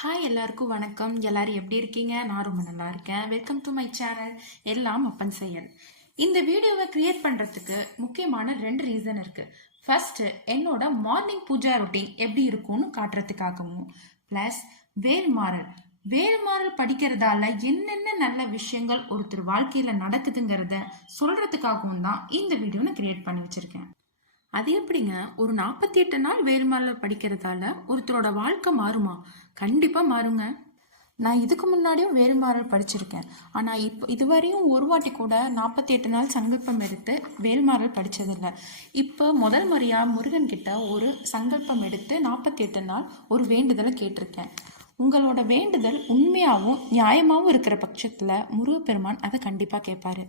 Hi எல்லாருக்கும் வணக்கம். எல்லாரும் எப்படி இருக்கீங்க? நான் ரொம்ப நல்லா இருக்கேன். வெல்கம் டு மை சேனல் எல்லாம் அப்பன் செயல். இந்த வீடியோவை கிரியேட் பண்றதுக்கு முக்கியமான 2 ரீசன் இருக்கு. ஃபர்ஸ்ட், என்னோட மார்னிங் பூஜா ரொட்டீன் எப்படி இருக்கும்னு காட்டுறதுக்காகவும், பிளஸ் வேல்மாறல் படிக்கிறதால என்னென்ன நல்ல விஷயங்கள் ஒருத்தர் வாழ்க்கையில நடக்குதுங்கிறத சொல்றதுக்காகவும் தான் இந்த வீடியோ நான் கிரியேட் பண்ணி வச்சிருக்கேன். அது எப்படிங்க? ஒரு 48 நாள் வேல்மாறல் படிக்கிறதால ஒருத்தரோட வாழ்க்கை மாறுமா? கண்டிப்பா மாறுங்க. நான் இதுக்கு முன்னாடியும் வேல்மாறல் படிச்சிருக்கேன். ஆனா இதுவரையும் ஒரு வாட்டி கூட 48 நாள் சங்கல்பம் எடுத்து வேல்மாறல் படிச்சதில்லை. இப்போ முதல் முறையா முருகன் கிட்ட ஒரு சங்கல்பம் எடுத்து 48 நாள் ஒரு வேண்டுதலை கேட்டிருக்கேன். உங்களோட வேண்டுதல் உண்மையாகவும் நியாயமாகவும் இருக்கிற பட்சத்தில் முருகப்பெருமான் அதை கண்டிப்பாக கேட்பாரு.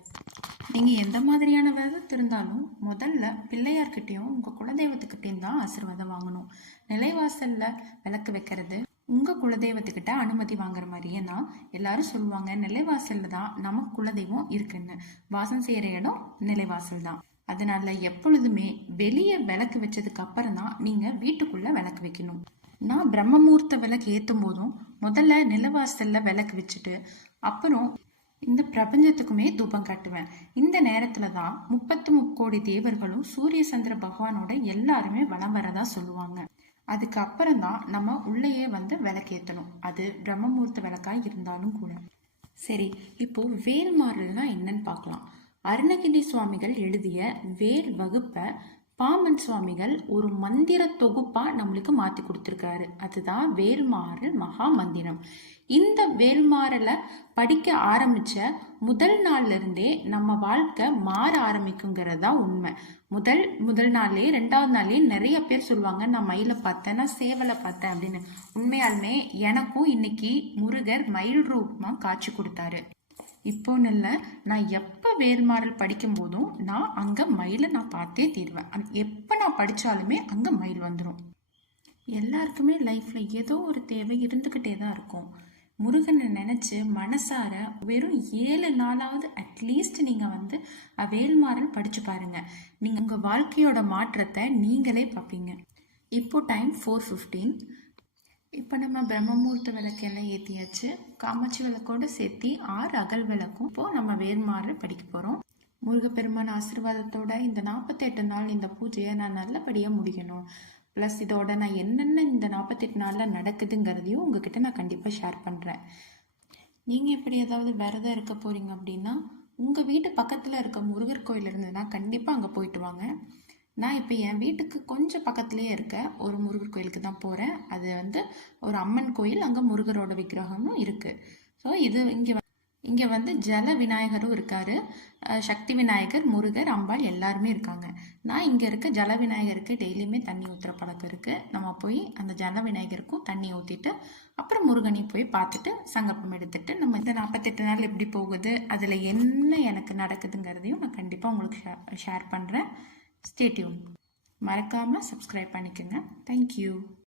நீங்கள் எந்த மாதிரியான விரதத்து இருந்தாலும் முதல்ல பிள்ளையார்கிட்டையும் உங்கள் குலதெய்வத்துக்கிட்டையும் தான் ஆசீர்வாதம் வாங்கணும். நிலைவாசலில் விளக்கு வைக்கிறது உங்கள் குலதெய்வத்துக்கிட்ட அனுமதி வாங்குற மாதிரியே தான் எல்லாரும் சொல்லுவாங்க. நிலைவாசலில் தான் நம்ம குலதெய்வம் இருக்குன்னு. வாசம் செய்கிற இடம் நிலைவாசல் தான். அதனால எப்பொழுதுமே வெளியே விளக்கு வச்சதுக்கு அப்புறம் தான் நீங்கள் வீட்டுக்குள்ளே விளக்கு வைக்கணும். நான் பிரம்மமூர்த்த விளக்கு ஏற்றும் போதும் முதல்ல நிலவாசல்ல விளக்கு வச்சுட்டு அப்புறம் இந்த பிரபஞ்சத்துக்குமே தூபம் காட்டுவேன். இந்த நேரத்துல தான் 33 கோடி தேவர்களும் சூரிய சந்திர பகவானோட எல்லாருமே வலம் வரதா சொல்லுவாங்க. அதுக்கு அப்புறம் தான் நம்ம உள்ளேயே வந்து விளக்கேற்றணும். அது பிரம்மமூர்த்த விளக்கா இருந்தாலும் கூட. சரி, இப்போ வேல்மாறல்னா என்னன்னு பார்க்கலாம். அருணகிரி சுவாமிகள் எழுதிய வேல் வகுப்பை பாமன் சுவாமிகள் ஒரு மந்திர தொகுப்பா நம்மளுக்கு மாத்தி கொடுத்துருக்காரு. அதுதான் வேல்மாறல் மகா மந்திரம். இந்த வேல்மாறலை படிக்க ஆரம்பிச்ச முதல் நாள்ல இருந்தே நம்ம வாழ்க்கை மாற ஆரம்பிக்குங்கிறது தான் உண்மை. முதல் நாள்லயே 2வது நாள்லயே நிறைய பேர் சொல்லுவாங்க, நான் மயிலை பார்த்தேன், நான் சேவலை பார்த்தேன் அப்படின்னு. உண்மையாலுமே எனக்கும் இன்னைக்கு முருகர் மயில் ரூபமா காட்சி கொடுத்தாரு. இப்போன்னு இல்லை, நான் எப்போ வேல்மாறல் படிக்கும் போதும் நான் அங்கே மயிலை நான் பார்த்தே தீருவேன். எப்போ நான் படித்தாலுமே அங்கே மயில் வந்துடும். எல்லாருக்குமே லைஃப்பில் ஏதோ ஒரு தேவை இருந்துக்கிட்டே தான் இருக்கும். முருகனை நினச்சி மனசார வெறும் 7 நாளாவது அட்லீஸ்ட் நீங்கள் வந்து வேல்மாறல் படித்து பாருங்கள். நீங்கள் உங்கள் வாழ்க்கையோட மாற்றத்தை நீங்களே பார்ப்பீங்க. இப்போ டைம் 4:15. இப்போ நம்ம பிரம்மமூர்த்த விளக்கெல்லாம் ஏற்றியாச்சு. காமாட்சி விளக்கோடு சேர்த்து 6 அகல் விளக்கும் இப்போது நம்ம வேல்மாறல் படிக்க போகிறோம். முருகப்பெருமான் ஆசீர்வாதத்தோட இந்த 48 நாள் இந்த பூஜையை நான் நல்லபடியாக முடிக்கணும். ப்ளஸ் இதோட நான் என்னென்ன இந்த 48 நாளில் நடக்குதுங்கிறதையும் உங்ககிட்ட நான் கண்டிப்பாக ஷேர் பண்ணுறேன். நீங்கள் எப்படி ஏதாவது விரதம் இருக்க போகிறீங்க அப்படின்னா உங்கள் வீட்டு பக்கத்தில் இருக்க முருகர் கோயில் இருந்ததுன்னா கண்டிப்பாக அங்கே போயிட்டு வாங்க. நான் இப்போ என் வீட்டுக்கு கொஞ்சம் பக்கத்துலேயே இருக்க ஒரு முருகர் கோயிலுக்கு தான் போகிறேன். அது வந்து ஒரு அம்மன் கோயில், அங்கே முருகரோட விக்கிரகமும் இருக்குது. ஸோ இது இங்கே வந்து ஜல விநாயகரும் இருக்கார், சக்தி விநாயகர், முருகர், அம்பாள் எல்லாருமே இருக்காங்க. நான் இங்கே இருக்க ஜல விநாயகருக்கு டெய்லியுமே தண்ணி ஊற்றுற பழக்கம் இருக்குது. நம்ம போய் அந்த ஜல விநாயகருக்கும் தண்ணி ஊற்றிட்டு அப்புறம் முருகனையும் போய் பார்த்துட்டு சங்கல்பம் எடுத்துட்டு நம்ம இந்த 48 நாள் எப்படி போகுது, அதில் என்ன எனக்கு நடக்குதுங்கிறதையும் நான் கண்டிப்பாக உங்களுக்கு ஷேர் பண்ணுறேன். Stay tune. மறக்காமல் சப்ஸ்கிரைப் பண்ணிக்கோங்க. தேங்க்யூ.